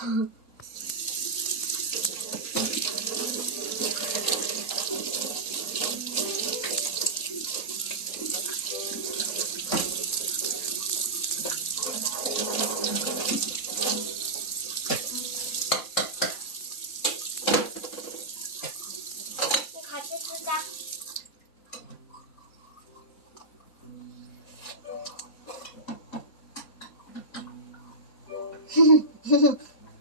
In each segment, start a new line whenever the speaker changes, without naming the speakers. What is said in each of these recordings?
같이 찾아.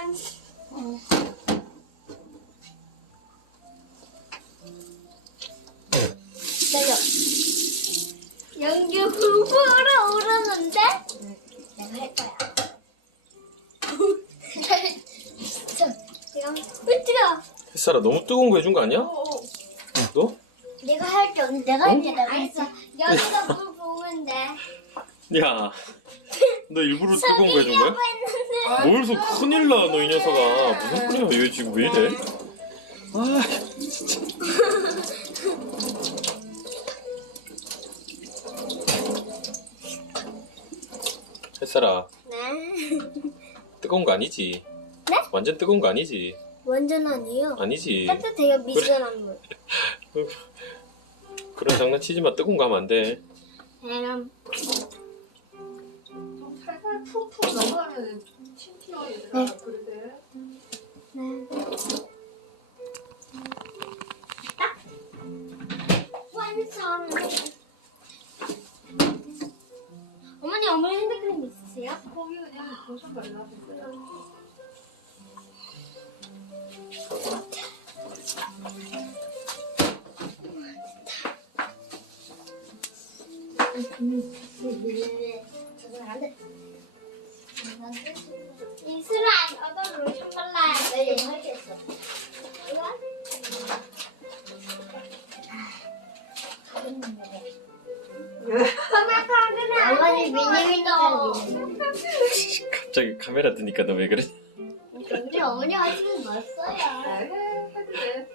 짠. 내가 연기 훌훌 오르는데? 내가 할 거야. 진짜 지금 삐뚤어.
햇살아 너무 뜨거운 거 해준 거 아니야? 너?
내가 할게 언니 내가 할게 내가. 여기서 물 부으면 돼.
야, 너 일부러 뜨거운 거 해준 거야? 뭘서 큰일 나, 너 이 녀석아. 무슨 소리야, 얘 지금 왜 이래? 아, 햇살아,
네.
뜨거운 거 아니지?
네?
완전 뜨거운 거 아니지?
완전 아니에요.
아니지.
따뜻해요 미지근한 물.
그런 장난치지 마, 뜨거운 거 하면 안 돼.
그럼
살살 푹푹 넘어가면 침 튀어 얘들아 그러대
네. 완성. 어머니 어머니 핸드크림 있으세요?
거기 그냥 고소 발라주세요
이슬아, 너도 로션 발라야 돼. 네, 하겠어. 어머니 미니미도.
갑자기 카메라 뜨니까 너 왜 그래?
우리 어머니 하시는 거 없어요.
해 해도 돼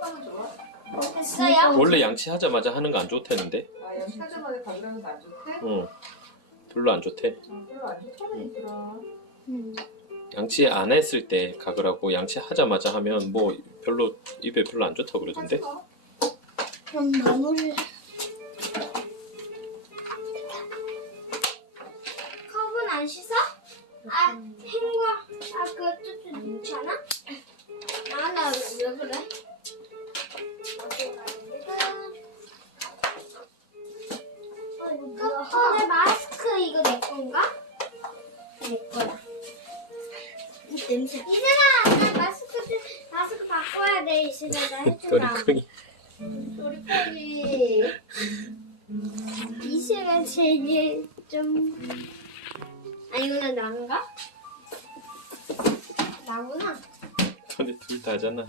하면 좋아
됐어요?
원래 양치하자마자 하는 거 안 좋다는데?
아 사자마자 바르는 거안 좋대?
응. 별로 안 좋대.
어, 별로 안 좋다네 얘들아
음.
양치 안 했을 때 가글하고 양치 하자마자 하면 뭐 별로 입에 별로 안 좋다고 그러던데?
하지 마
그럼 마무리. 컵은 안 씻어? 아, 헹궈. 아, 그것도 좀 괜찮아? 아, 나 왜 그래? 어, 이거 내 건가? 내 거야. 냄새. 이슬아, 나 마스크 좀- 마스크 바꿔야 돼. 이슬아, 나 해주라.
거리콩이.
우리 빨리 이슬아 제일 좀 아니구나 난가? 나구나
너네 둘 다잖아.